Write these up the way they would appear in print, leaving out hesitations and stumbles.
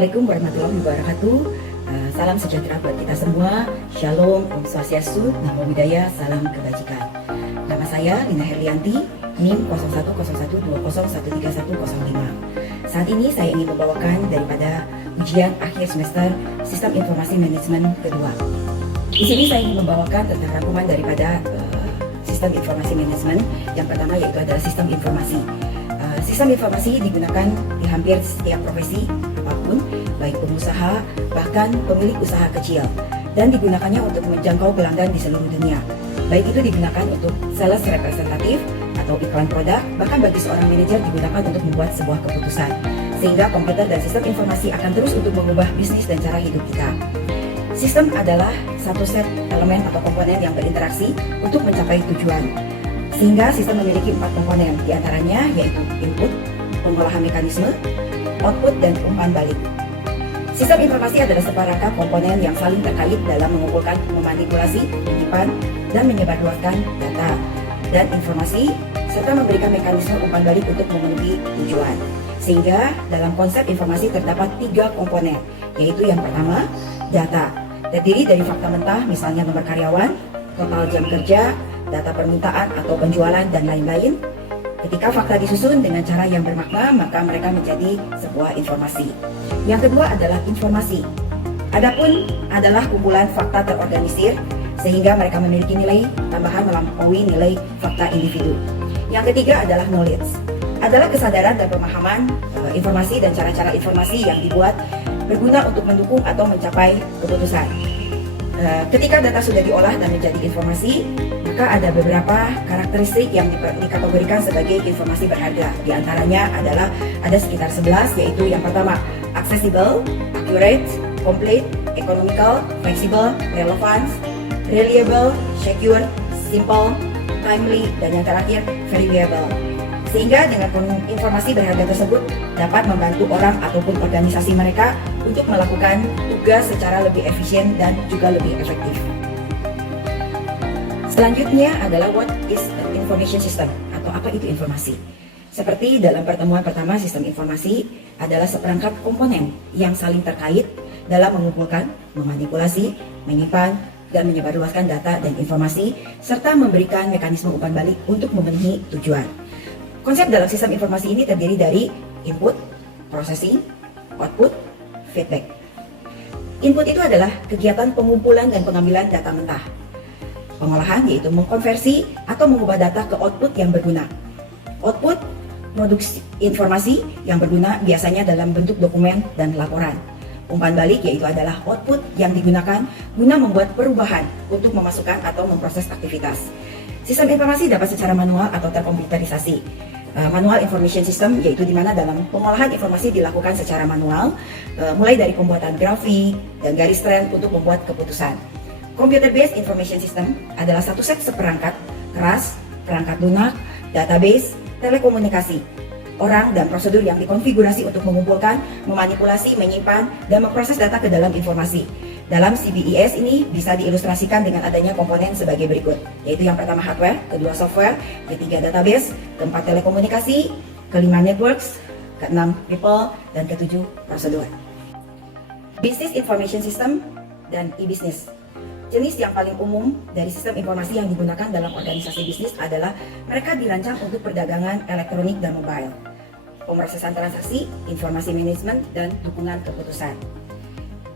Assalamualaikum warahmatullahi wabarakatuh. Salam sejahtera buat kita semua. Shalom, Om Swastiastu, Namo Buddhaya, salam kebajikan. Nama saya Lina Herlianti, NIM 0101131005. Saat ini saya ingin membawakan daripada ujian akhir semester Sistem Informasi Manajemen kedua. Di sini saya ingin membawakan tentang rangkuman daripada Sistem Informasi Manajemen. Yang pertama yaitu adalah Sistem Informasi. Sistem informasi digunakan di hampir setiap profesi apapun, baik pengusaha, bahkan pemilik usaha kecil, dan digunakannya untuk menjangkau pelanggan di seluruh dunia. Baik itu digunakan untuk sales representatif atau iklan produk, bahkan bagi seorang manajer digunakan untuk membuat sebuah keputusan. Sehingga komputer dan sistem informasi akan terus untuk mengubah bisnis dan cara hidup kita. Sistem adalah satu set elemen atau komponen yang berinteraksi untuk mencapai tujuan. Sehingga sistem memiliki 4 komponen, diantaranya yaitu input, pengolahan mekanisme, output, dan umpan balik. Sistem informasi adalah seperangkat komponen yang saling terkait dalam mengumpulkan, memanipulasi, menyimpan, dan menyebarluaskan data dan informasi, serta memberikan mekanisme umpan balik untuk memenuhi tujuan. Sehingga dalam konsep informasi terdapat 3 komponen, yaitu yang pertama, data. Terdiri dari fakta mentah, misalnya nomor karyawan, total jam kerja, data permintaan atau penjualan, dan lain-lain. Ketika fakta disusun dengan cara yang bermakna, maka mereka menjadi sebuah informasi. Yang kedua adalah informasi. Adapun adalah kumpulan fakta terorganisir, sehingga mereka memiliki nilai tambahan melampaui nilai fakta individu. Yang ketiga adalah knowledge. Adalah kesadaran dan pemahaman informasi dan cara-cara informasi yang dibuat berguna untuk mendukung atau mencapai keputusan. Ketika data sudah diolah dan menjadi informasi, maka ada beberapa karakteristik yang dikategorikan sebagai informasi berharga. Di antaranya adalah ada sekitar 11, yaitu yang pertama, accessible, accurate, complete, economical, flexible, relevant, reliable, secure, simple, timely, dan yang terakhir, variable. Sehingga dengan informasi berharga tersebut dapat membantu orang ataupun organisasi mereka untuk melakukan tugas secara lebih efisien dan juga lebih efektif. Selanjutnya adalah what is an information system, atau apa itu informasi. Seperti dalam pertemuan pertama, sistem informasi adalah seperangkat komponen yang saling terkait dalam mengumpulkan, memanipulasi, menyimpan, dan menyebarluaskan data dan informasi, serta memberikan mekanisme umpan balik untuk memenuhi tujuan. Konsep dalam sistem informasi ini terdiri dari input, processing, output, feedback. Input itu adalah kegiatan pengumpulan dan pengambilan data mentah. Pengolahan yaitu mengkonversi atau mengubah data ke output yang berguna. Output, produksi informasi yang berguna biasanya dalam bentuk dokumen dan laporan. Umpan balik yaitu adalah output yang digunakan guna membuat perubahan untuk memasukkan atau memproses aktivitas. Sistem informasi dapat secara manual atau terkomputerisasi. Manual information system yaitu di mana dalam pengolahan informasi dilakukan secara manual, mulai dari pembuatan grafik dan garis tren untuk membuat keputusan. Computer based information system adalah satu set seperangkat keras, perangkat lunak, database, telekomunikasi, orang dan prosedur yang dikonfigurasi untuk mengumpulkan, memanipulasi, menyimpan, dan memproses data ke dalam informasi. Dalam CBES ini bisa diilustrasikan dengan adanya komponen sebagai berikut, yaitu yang pertama hardware, kedua software, ketiga database, keempat telekomunikasi, kelima networks, keenam people, dan ketujuh prosedur. Business Information System dan e-business. Jenis yang paling umum dari sistem informasi yang digunakan dalam organisasi bisnis adalah mereka dirancang untuk perdagangan elektronik dan mobile, pemrosesan transaksi, informasi manajemen, dan dukungan keputusan.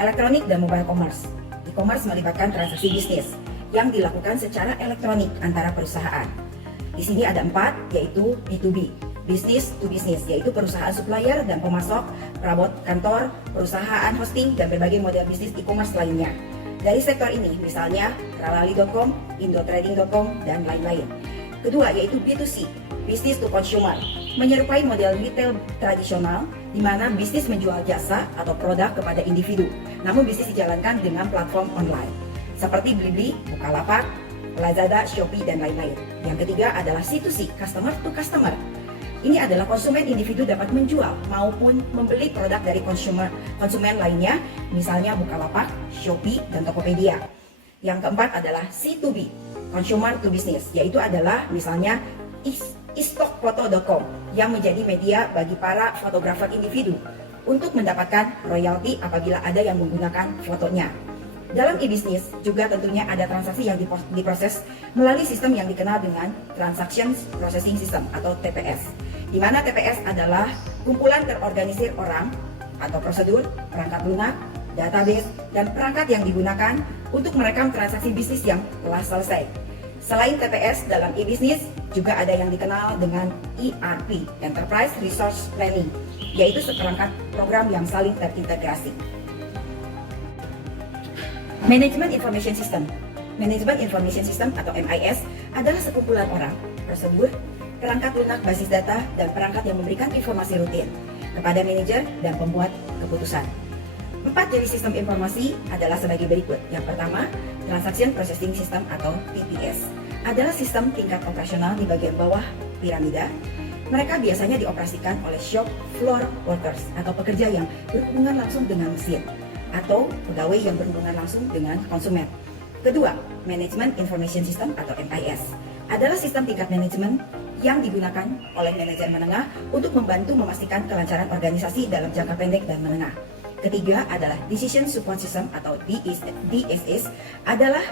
Elektronik dan mobile commerce. E-commerce melibatkan transaksi bisnis yang dilakukan secara elektronik antara perusahaan. Di sini ada 4, yaitu B2B, business to business, yaitu perusahaan supplier dan pemasok, perabot kantor, perusahaan hosting, dan berbagai model bisnis e-commerce lainnya. Dari sektor ini, misalnya Ralali.com, Indotrading.com, dan lain-lain. Kedua, yaitu B2C, business to consumer, menyerupai model retail tradisional, di mana bisnis menjual jasa atau produk kepada individu, namun bisnis dijalankan dengan platform online, seperti Blibli, Bukalapak, Lazada, Shopee, dan lain-lain. Yang ketiga adalah C2C, customer to customer. Ini adalah konsumen individu dapat menjual maupun membeli produk dari konsumen lainnya, misalnya Bukalapak, Shopee, dan Tokopedia. Yang keempat adalah C2B, consumer to business, yaitu adalah misalnya istockfoto.com yang menjadi media bagi para fotografer individu untuk mendapatkan royalti apabila ada yang menggunakan fotonya. Dalam e-bisnis juga tentunya ada transaksi yang diproses melalui sistem yang dikenal dengan Transaction Processing System atau TPS, di mana TPS adalah kumpulan terorganisir orang atau prosedur, perangkat lunak, database, dan perangkat yang digunakan untuk merekam transaksi bisnis yang telah selesai. Selain TPS, dalam e-bisnis juga ada yang dikenal dengan ERP, Enterprise Resource Planning, yaitu seperangkat program yang saling terintegrasi. Management Information System. Management Information System atau MIS adalah sekumpulan orang, prosedur, perangkat lunak basis data, dan perangkat yang memberikan informasi rutin kepada manajer dan pembuat keputusan. 4 jenis sistem informasi adalah sebagai berikut. Yang pertama, Transaction Processing System atau TPS adalah sistem tingkat operasional di bagian bawah piramida. Mereka biasanya dioperasikan oleh shop floor workers atau pekerja yang berhubungan langsung dengan mesin atau pegawai yang berhubungan langsung dengan konsumen. Kedua, Management Information System atau MIS adalah sistem tingkat manajemen yang digunakan oleh manajer menengah untuk membantu memastikan kelancaran organisasi dalam jangka pendek dan menengah. Ketiga adalah Decision Support System atau DSS adalah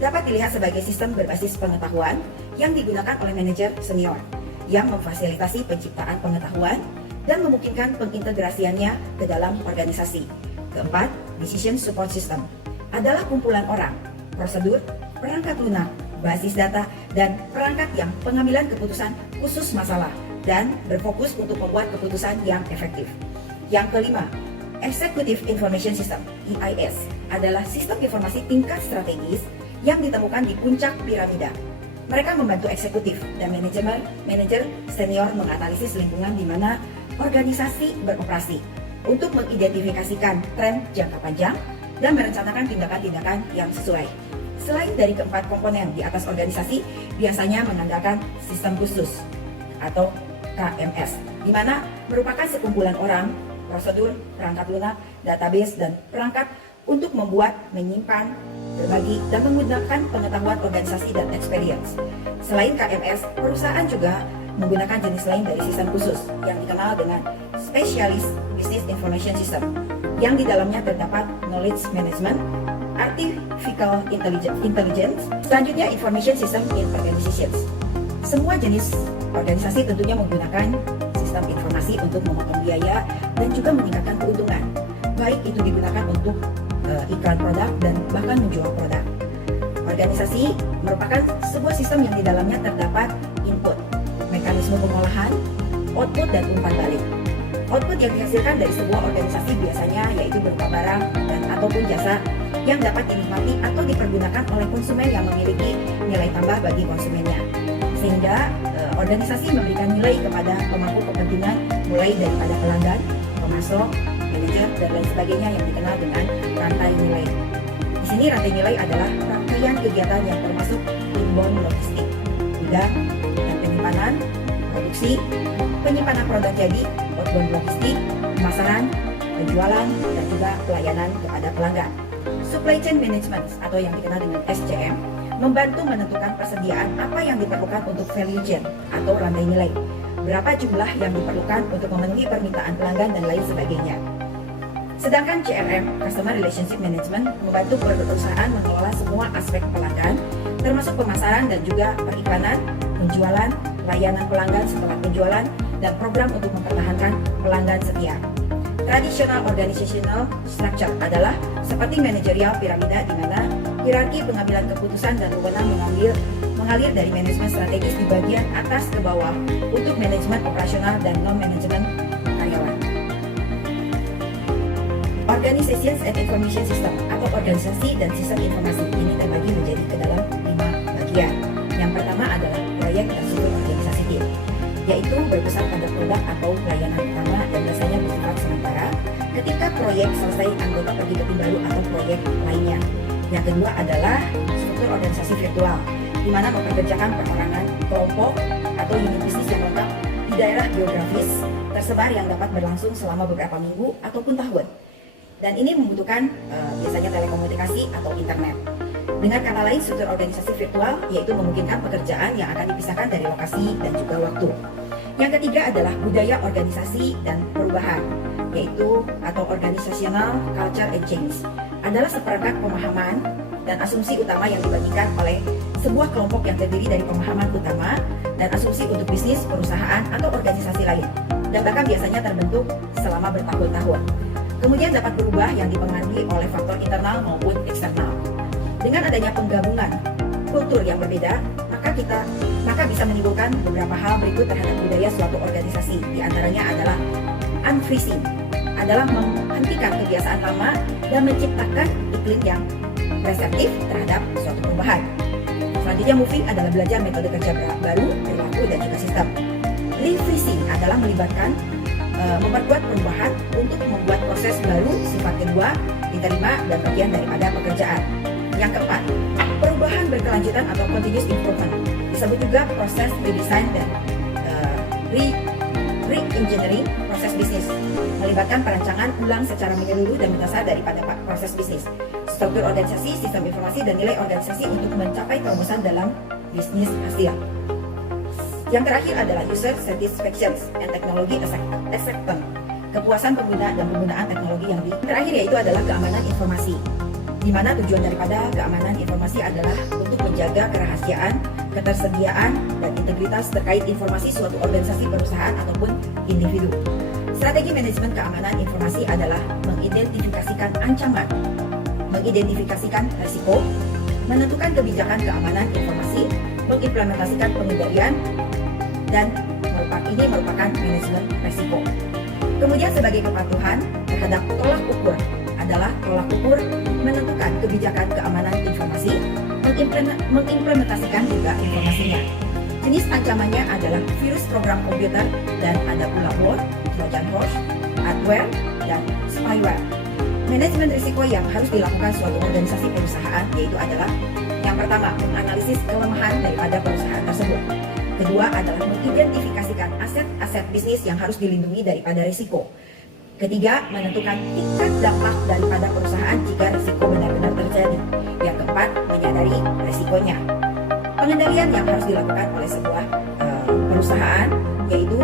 dapat dilihat sebagai sistem berbasis pengetahuan yang digunakan oleh manajer senior yang memfasilitasi penciptaan pengetahuan dan memungkinkan pengintegrasiannya ke dalam organisasi. Keempat, Decision Support System adalah kumpulan orang, prosedur, perangkat lunak, basis data, dan perangkat yang pengambilan keputusan khusus masalah dan berfokus untuk membuat keputusan yang efektif. Yang kelima, Executive Information System (EIS) adalah sistem informasi tingkat strategis yang ditemukan di puncak piramida. Mereka membantu eksekutif dan manajer senior menganalisis lingkungan di mana organisasi beroperasi untuk mengidentifikasikan tren jangka panjang dan merencanakan tindakan-tindakan yang sesuai. Selain dari keempat komponen di atas organisasi, biasanya mengandalkan sistem khusus atau KMS, di mana merupakan sekumpulan orang, prosedur, perangkat lunak, database, dan perangkat untuk membuat, menyimpan, berbagi, dan menggunakan pengetahuan organisasi dan experience. Selain KMS, perusahaan juga menggunakan jenis lain dari sistem khusus yang dikenal dengan Specialist Business Information System, yang di dalamnya terdapat Knowledge Management, Artificial Intelligence, selanjutnya Information System in Organizations. Semua jenis organisasi tentunya menggunakan sistem informasi untuk memotong biaya dan juga meningkatkan keuntungan, baik itu digunakan untuk iklan produk dan bahkan menjual produk. Organisasi merupakan sebuah sistem yang di dalamnya terdapat input, mekanisme pengolahan, output, dan umpan balik. Output yang dihasilkan dari sebuah organisasi biasanya yaitu berupa barang dan ataupun jasa yang dapat dinikmati atau dipergunakan oleh konsumen yang memiliki nilai tambah bagi konsumennya. Sehingga organisasi memberikan nilai kepada pemangku kepentingan mulai daripada pelanggan, pemasok, manajer, dan lain sebagainya yang dikenal dengan rantai nilai. Di sini rantai nilai adalah rangkaian kegiatan yang termasuk inbound logistik, gudang dan penyimpanan, produksi, penyimpanan produk jadi, outbound logistik, pemasaran, penjualan, dan juga pelayanan kepada pelanggan. Supply Chain Management atau yang dikenal dengan SCM membantu menentukan persediaan apa yang diperlukan untuk value chain atau rantai nilai, berapa jumlah yang diperlukan untuk memenuhi permintaan pelanggan dan lain sebagainya. Sedangkan CRM, Customer Relationship Management, membantu perusahaan mengelola semua aspek pelanggan, termasuk pemasaran dan juga periklanan, penjualan, layanan pelanggan setelah penjualan, dan program untuk mempertahankan pelanggan setia. Traditional Organizational Structure adalah seperti manajerial piramida di mana hierarki pengambilan keputusan dan wewenang mengalir dari manajemen strategis di bagian atas ke bawah untuk manajemen operasional dan non-manajemen karyawan. Organizations and Information System atau organisasi dan sistem informasi ini terbagi menjadi ke dalam 5 bagian. Yang pertama adalah proyek dan struktur organisasi tim, yaitu berpusat pada produk atau layanan utama dan biasanya bersifat sementara. Ketika proyek selesai, anggota pergi ke tim baru atau proyek lainnya. Yang kedua adalah struktur organisasi virtual, di mana memperkerjakan perorangan, kelompok, atau unit bisnis yang lengkap di daerah geografis tersebar yang dapat berlangsung selama beberapa minggu ataupun tahun. Dan ini membutuhkan biasanya telekomunikasi atau internet. Dengan kata lain, struktur organisasi virtual yaitu memungkinkan pekerjaan yang akan dipisahkan dari lokasi dan juga waktu. Yang ketiga adalah budaya organisasi dan perubahan. yaitu atau organizational culture and change, adalah seperangkat pemahaman dan asumsi utama yang dibagikan oleh sebuah kelompok yang terdiri dari pemahaman utama dan asumsi untuk bisnis, perusahaan, atau organisasi lain, dan bahkan biasanya terbentuk selama bertahun-tahun. Kemudian dapat berubah yang dipengaruhi oleh faktor internal maupun eksternal. Dengan adanya penggabungan kultur yang berbeda, maka bisa menimbulkan beberapa hal berikut terhadap budaya suatu organisasi. Di antaranya adalah unfreezing, adalah menghentikan kebiasaan lama dan menciptakan iklim yang reseptif terhadap suatu perubahan. Selanjutnya, moving adalah belajar metode kerja baru, perilaku, dan juga sistem. Refreezing adalah melibatkan memperkuat perubahan untuk membuat proses baru sifat kedua diterima dan bagian daripada pekerjaan. Yang keempat, perubahan berkelanjutan atau continuous improvement, disebut juga proses redesign dan re-engineering proses bisnis, melibatkan perancangan ulang secara menyeluruh dan mendasar daripada proses bisnis, struktur organisasi, sistem informasi, dan nilai organisasi untuk mencapai terobosan dalam bisnis hasil. Yang terakhir adalah user satisfaction and technology acceptance, kepuasan pengguna dan penggunaan teknologi yang terakhir yaitu adalah keamanan informasi, di mana tujuan daripada keamanan informasi adalah untuk menjaga kerahasiaan, ketersediaan, dan integritas terkait informasi suatu organisasi, perusahaan, ataupun individu. Strategi manajemen keamanan informasi adalah mengidentifikasikan ancaman, mengidentifikasikan risiko, menentukan kebijakan keamanan informasi, mengimplementasikan pengendalian, dan ini merupakan manajemen risiko. Kemudian sebagai kepatuhan terhadap tolak ukur adalah tolak ukur menentukan kebijakan keamanan informasi, mengimplementasikan juga informasinya. Jenis ancamannya adalah virus program komputer, dan ada pula bot, trojan horse, adware, dan spyware. Manajemen risiko yang harus dilakukan suatu organisasi perusahaan yaitu adalah yang pertama, menganalisis kelemahan daripada perusahaan tersebut. Kedua adalah mengidentifikasikan aset-aset bisnis yang harus dilindungi daripada risiko. Ketiga, menentukan tingkat dampak daripada perusahaan jika risiko benar-benar terjadi. Yang keempat, menyadari risikonya. Pengendalian yang harus dilakukan oleh sebuah perusahaan yaitu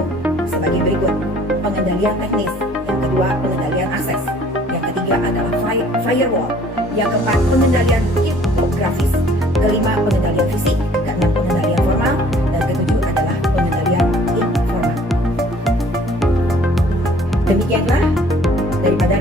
sebagai berikut. Pengendalian teknis. Yang kedua, pengendalian akses. Yang ketiga adalah firewall. Yang keempat, pengendalian kriptografis. Kelima, pengendalian fisik. Keenam, pengendalian formal. Dan ketujuh adalah pengendalian informal. Demikianlah daripada